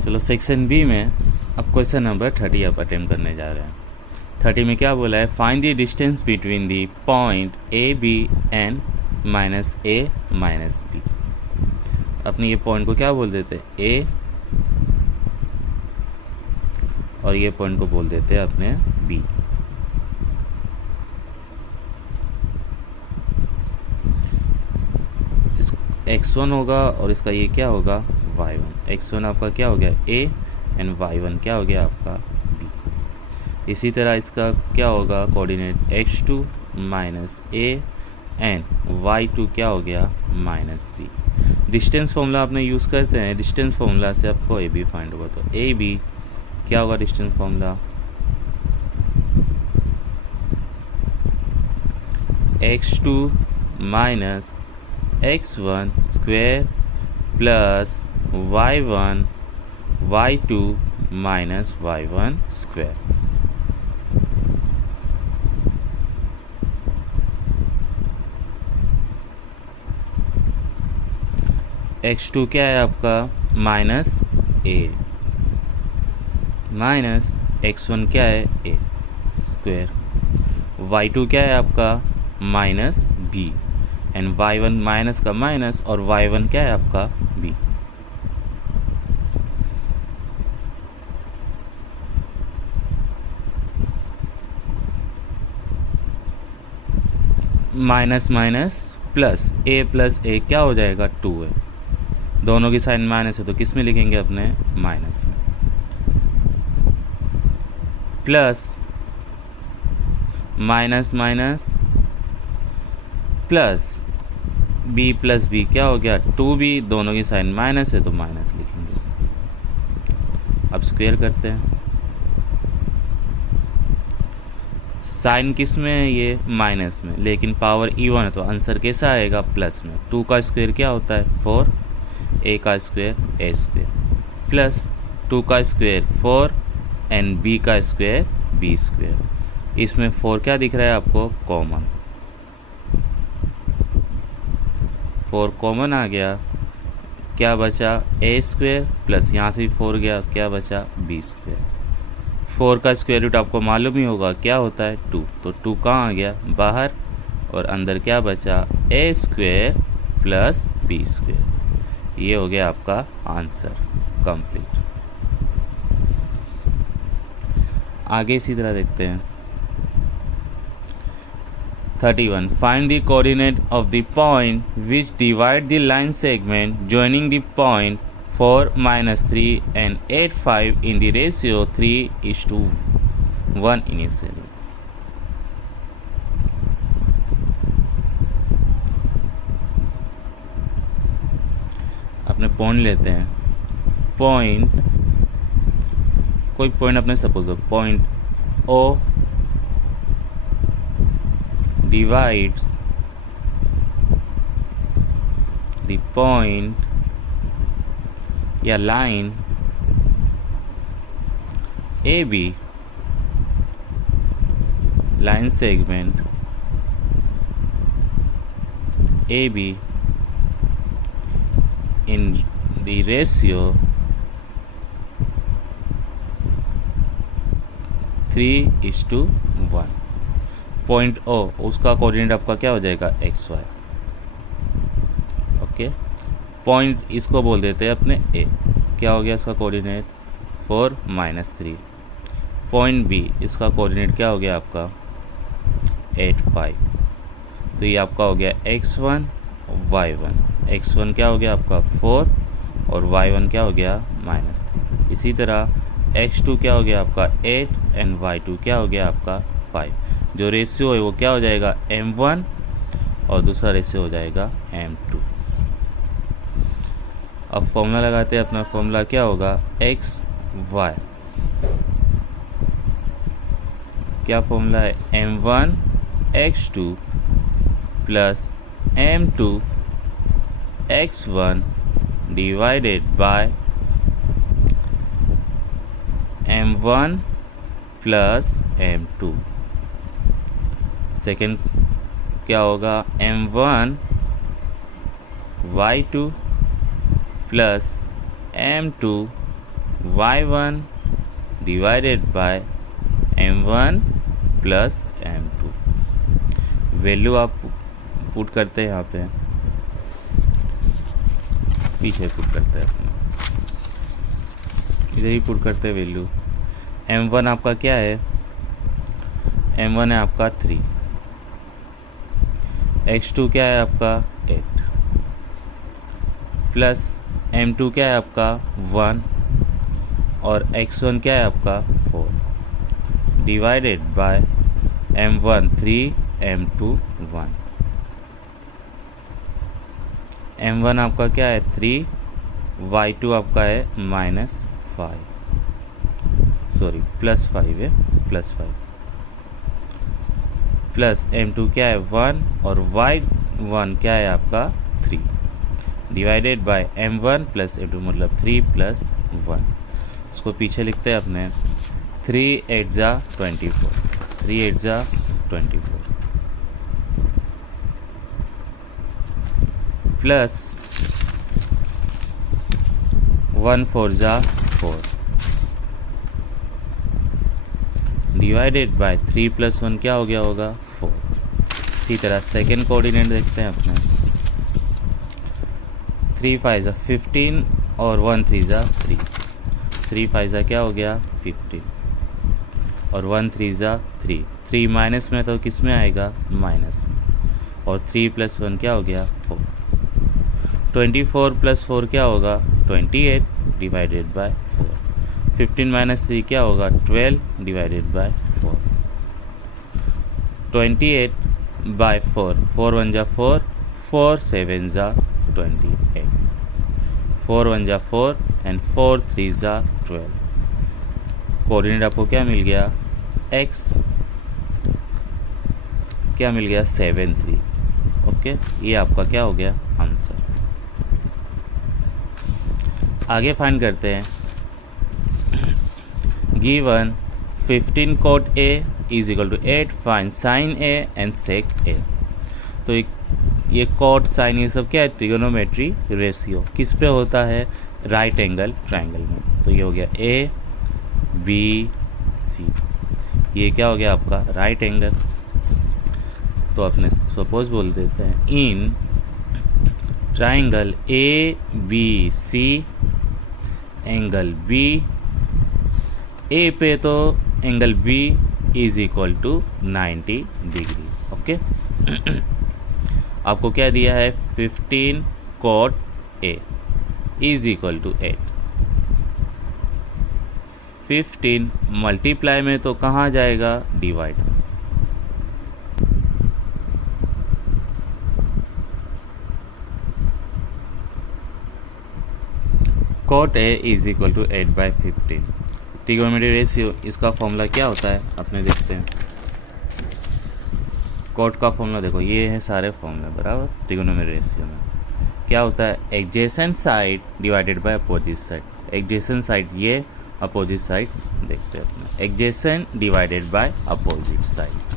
चलो section B में अब क्वेश्चन नंबर 30 आप अटेम्प्ट करने जा रहे हैं। 30 में क्या बोला है, find the distance between the point A B and minus A minus B. अपने ये पॉइंट को क्या बोल देते हैं, ए, और ये पॉइंट को बोल देते हैं अपने बी। x1 होगा और इसका ये क्या होगा, y1। x1 आपका क्या हो गया, a, एंड y1 क्या हो गया आपका b। इसी तरह इसका क्या होगा, coordinate x2 minus a and y2 क्या हो गया, माइनस b। डिस्टेंस फॉर्मूला आपने यूज़ करते हैं, डिस्टेंस फॉर्मूला से आपको ए बी फाइंड होगा। तो ए बी क्या होगा distance formula, x2 minus x1 square plus y1 y2 minus y1 square. x2 क्या है आपका, माइनस a, माइनस x1 क्या है, a स्क्वायर। y2 क्या है आपका, minus b, and y1 minus का माइनस और y1 क्या है आपका b। माइनस माइनस प्लस ए क्या हो जाएगा, 2 है। दोनों की साइन माइनस है तो किस में लिखेंगे अपने, माइनस में। Plus minus minus plus B क्या हो गया, 2b। दोनों की साइन माइनस है तो माइनस लिखेंगे। अब स्क्वायर करते हैं, साइन किस में है, ये माइनस में, लेकिन पावर इवन है तो आंसर कैसा आएगा, प्लस में। 2 का स्क्वायर क्या होता है, 4, ए का स्क्वायर ए स्क्वायर, प्लस 2 का स्क्वायर 4 एंड बी का स्क्वायर बी स्क्वायर। इसमें 4 क्या दिख रहा है आपको, कॉमन, 4 कॉमन आ गया, क्या बचा, ए स्क्वायर प्लस यहाँ से भी 4 गया, क्या बचा, बी स्क्वायर। 4 का स्क्वायर रूट आपको मालूम ही होगा क्या होता है, 2। तो 2 कहाँ आ गया, बाहर, और अंदर क्या बचा, ए स्क्वायर प्लस बी स्क्वायर। ये हो गया आपका आंसर कंप्लीट। आगे इसी तरह देखते हैं। 31 find the coordinate of the point which divide the line segment joining the point 4, -3 and 8, 5 in the ratio 3:1 initially। अपने पॉइंट लेते हैं, पॉइंट, कोई पॉइंट अपने सपोज दो, point O divides the point या line A B, line segment A B in the ratio 3:1। Point O, उसका coordinate आपका क्या हो जाएगा, XY। ओके, पॉइंट इसको बोल देते हैं अपने ए, क्या हो गया इसका कोऑर्डिनेट, 4, -3। पॉइंट बी, इसका कोऑर्डिनेट क्या हो गया आपका, 8, 5। तो ये आपका हो गया x1 y1। x1 क्या हो गया आपका 4 और y1 क्या हो गया, -3। इसी तरह x2 क्या हो गया आपका 8 एंड y2 क्या हो गया आपका 5। जो रेशियो है वो क्या हो जाएगा, m1, और दूसरा रेशियो हो जाएगा m2। अब फॉर्मूला लगाते हैं, अपना फॉर्मूला क्या होगा, x y, क्या फॉर्मूला है, m1 x2 plus m2 x1 divided by m1 plus m2। Second क्या होगा, m1 y2 plus m2 y1 divided by m1 plus m2। Value आप पुट करते हैं यहाँ पे, पीछे पुट करते हैं अपना, इधर ही पुट करते हैं वैल्यू। m1 आपका क्या है, m1 है आपका 3, x2 क्या है आपका 8, प्लस m2 क्या है आपका 1 और x1 क्या है आपका 4 divided by m1 3 m2 1। m1 आपका क्या है 3, y2 आपका है -5, सॉरी +5 है, +5 प्लस m2 क्या है 1 और y1 क्या है आपका 3 divided by m1 plus m2 मतलब 3 + 1। इसको पीछे लिखते हैं अपने 3 8 जा 24, 3 8 जा 24 प्लस 1 4 जा 4 डिवाइडेड बाय 3 + 1 क्या हो गया होगा 4। इसी तरह सेकेंड कोऑर्डिनेट देखते हैं अपने, 3 5 जा 15 और 1 3 जा 3, 3 5 जा क्या हो गया 15 और 1 3 जा 3, 3 माइनस में तो किस में आएगा माइनस में, और 3 + 1 क्या हो गया 4। 24 + 4 क्या होगा 28 डिवाइडेड बाय 4। 15 - 3 क्या होगा 12 डिवाइडेड बाय 4। 28 बाय 4, 4 1 जा 4, 4 7 जा 28, 4 1 जा 4 एंड 4 3 जा 12। कोऑर्डिनेट आपको क्या मिल गया x क्या मिल गया 7 3। ओके, ये आपका क्या हो गया आंसर। आगे फाइंड करते हैं, given 15 cot A is equal to 8, find sin A and sec A। तो ये cot sin ये सब क्या है ट्रिगोनोमेट्री रेशियो किस पे होता है राइट एंगल ट्रायंगल में। तो ये हो गया A B C, ये क्या हो गया आपका राइट एंगल। तो अपने सपोज बोल देते हैं in triangle A B C angle B, ए पे तो angle B is equal to 90 degree. Okay, आपको क्या दिया है 15 cot A is equal to 8। 15 multiply में तो कहाँ जाएगा divide, cot A is equal to 8/15। Trigonometry ratio इसका फॉर्मूला क्या होता है अपने देखते हैं। कॉट का फॉर्मूला देखो, ये है सारे फॉर्मूला बराबर। ट्रिगोनोमेट्री रेशियो में क्या होता है adjacent side divided bye opposite side. Adjacent side ये, अपोजिट साइड देखते हैं अपने, adjacent divided by opposite side.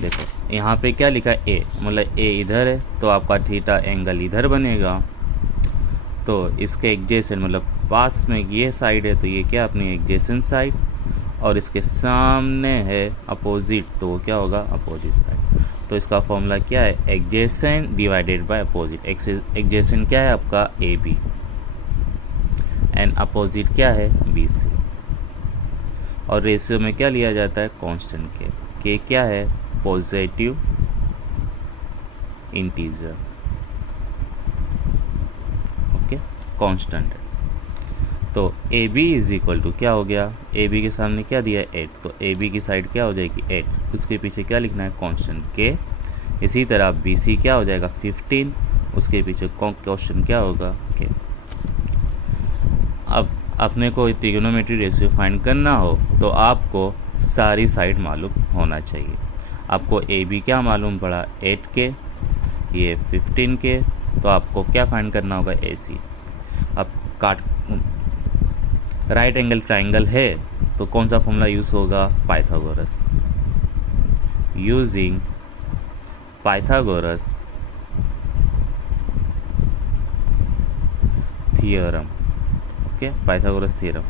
देखो यहाँ पे क्या लिखा है ए, मतलब ए इधर है तो आपका थीटा एंगल इधर बनेगा, तो इसके एडजेसेंट मतलब पास में ये साइड है तो ये क्या अपनी एडजेसेंट साइड, और इसके सामने है अपोजिट तो वो क्या होगा अपोजिट साइड। तो इसका फॉर्मूला क्या है adjacent divided by opposite. Adjacent क्या है आपका ए बी एंड अपोजिट क्या है बी सी, और रेशियो में क्या लिया जाता है कांस्टेंट के क्या है पॉजिटिव इंटीजर। ओके, कांस्टेंट है। तो A B is equal to क्या हो गया, ए बी के सामने क्या दिया है 8, तो ए बी की साइड क्या हो जाएगी 8, उसके पीछे क्या लिखना है कांस्टेंट के। इसी तरह बी सी क्या हो जाएगा 15, उसके पीछे कांस्टेंट क्या होगा के। अब अपने को ट्रिगोनोमेट्री रेशियो फाइंड करना हो तो आपको सारी साइड मालूम होना चाहिए। आपको ए बी क्या मालूम पड़ा 8 के, ये 15 के, तो आपको क्या फाइंड करना होगा ए सी। अब राइट एंगल ट्राइंगल है तो कौन सा फॉर्मूला यूज़ होगा Pythagoras. Using Pythagoras theorem. Okay, Pythagoras theorem.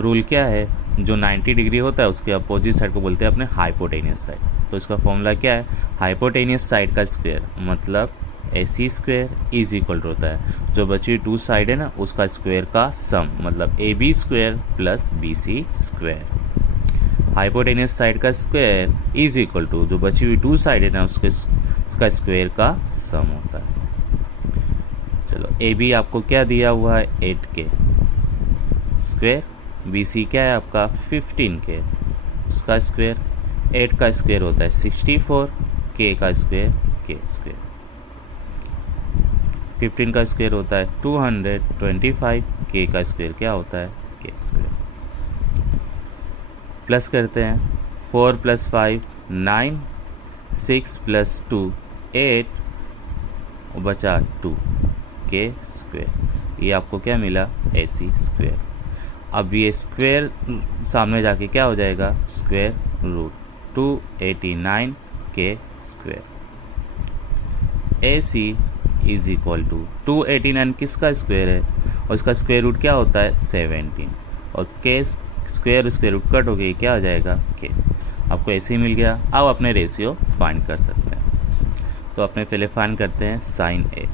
Rule क्या है, जो 90 डिग्री होता है उसके अपोजिट साइड को बोलते हैं अपने हाइपोटेनियस साइड। तो इसका फॉर्मूला क्या है, हाइपोटेनियस साइड का स्क्वायर मतलब AC square is equal to होता है जो बची 2 साइड है ना उसका स्क्वायर का सम, मतलब AB square plus BC square. Hypotenuse side का स्क्वायर इज इक्वल टू जो बची हुई 2 साइड है ना उसका स्क्वायर का सम होता है। चलो, AB आपको क्या दिया हुआ है 8K स्क्वायर, BC क्या है आपका 15K, उसका स्क्वायर 8 का स्क्वायर होता है 64, K का स्क्वायर K स्क्वायर, 15 का स्क्वायर होता है 225, K का स्क्वायर क्या होता है K स्क्वायर। प्लस करते हैं, 4 + 5 9, 6 + 2 8 और बचा 2 K स्क्वायर। ये आपको क्या मिला AC स्क्वायर। अब ये स्क्वायर सामने जाके क्या हो जाएगा square root 289 K square. AC is equal to 289 किसका स्क्वायर है और इसका स्क्वायर रूट क्या होता है 17 और K स्क्वायर रूट कट हो गई क्या हो जाएगा K। आपको ऐसे ही मिल गया। अब अपने रेशियो फाइंड कर सकते हैं। तो अपने पहले फाइंड करते हैं sine A।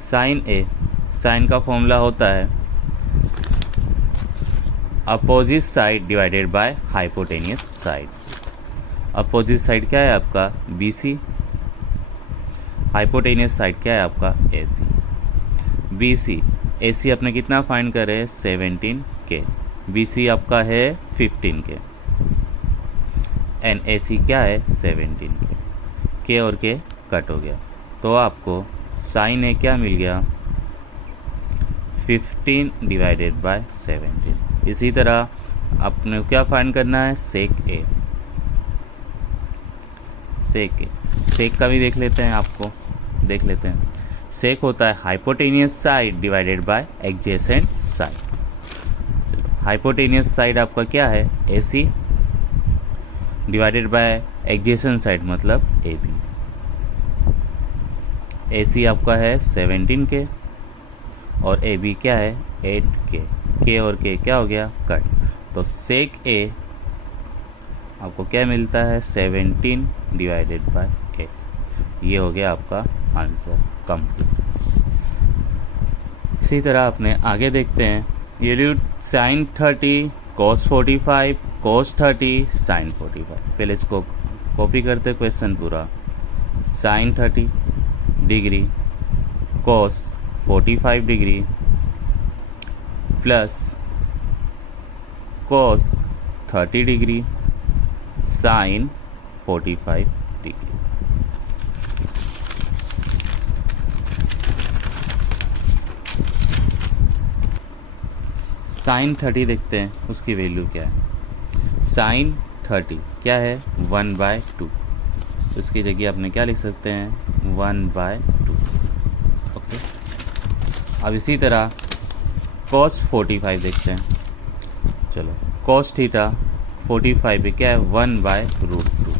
Sine A, sine का फॉर्मूला होता है opposite side divided by hypotenuse side. Opposite side क्या है आपका BC, हाइपोटेनियस साइड क्या है आपका AC। BC AC अपने कितना फाइंड करे 17K, BC आपका है 15K एंड AC क्या है 17K। K और K कट हो गया तो आपको साइन A क्या मिल गया 15 डिवाइडेड बाय 17। इसी तरह अपने क्या फाइंड करना है सेक A। सेक का भी देख लेते हैं, आपको देख लेते हैं। सेक होता है hypotenuse side divided bye adjacent side. Hypotenuse side आपका क्या है AC divided by adjacent side मतलब AB। AC आपका है 17K और AB क्या है 8K। K और K क्या हो गया कट, तो सेक A आपको क्या मिलता है 17 डिवाइडेड बाय 8। ये हो गया आपका आंसर कंप्लीट। इसी तरह अपने आगे देखते हैं। ये root sine 30 cos 45 cos 30 sine 45। पहले इसको कॉपी करते क्वेश्चन पूरा। Sine 30 degree cos 45 degree plus cos 30 degree sine 45 degree. Sine 30 देखते हैं उसकी वैल्यू क्या है। साइन 30 क्या है 1/2, तो इसकी जगह आपने क्या लिख सकते हैं 1/2। ओके, अब इसी तरह cos 45 देखते हैं। चलो, cos थीटा 45 पे क्या है 1/√2,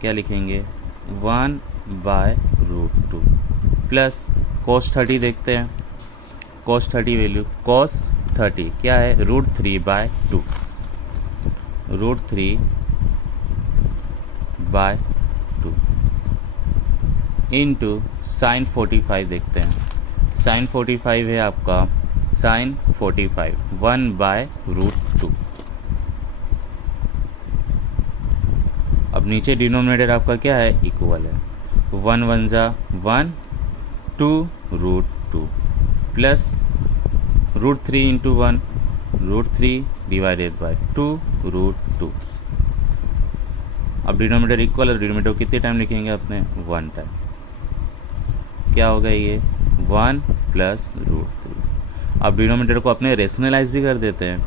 क्या लिखेंगे 1/√2 प्लस cos 30 देखते हैं। cos 30 वैल्यू cos 30 क्या है √3/2, √3/2 इंटू साइन 45 देखते हैं। साइन 45 है आपका साइन 45 1/√2। अब नीचे डिनोमिनेटर आपका क्या है इक्वल है, तो 1 1 जा 1 2√2 प्लस √3 इंटू 1 √3 डिवाइडेड बाय 2√2। अब डिनोमिनेटर इक्वल है, डिनोमिनेटर को कितने टाइम लिखेंगे अपने 1 टाइम। क्या होगा ये 1 प्लस √3। अब डिनोमिनेटर को अपने रेशनलाइज भी कर देते हैं,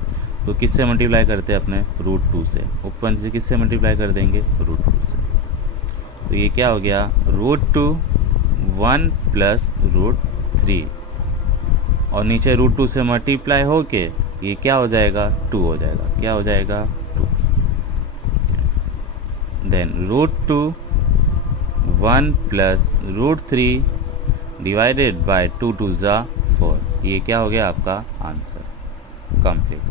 तो किससे मल्टीप्लाई करते हैं अपने √2 से। ऊपर से किससे मल्टीप्लाई कर देंगे √2 से, तो ये क्या हो गया √2 1 प्लस √3 और नीचे √2 से मल्टीप्लाई होके ये क्या हो जाएगा 2 हो जाएगा। क्या हो जाएगा 2। देन √2 1 प्लस √3 डिवाइडेड बाय 2 2 ज़ा 4। ये क्या हो गया आपका आंसर कंप्लीट।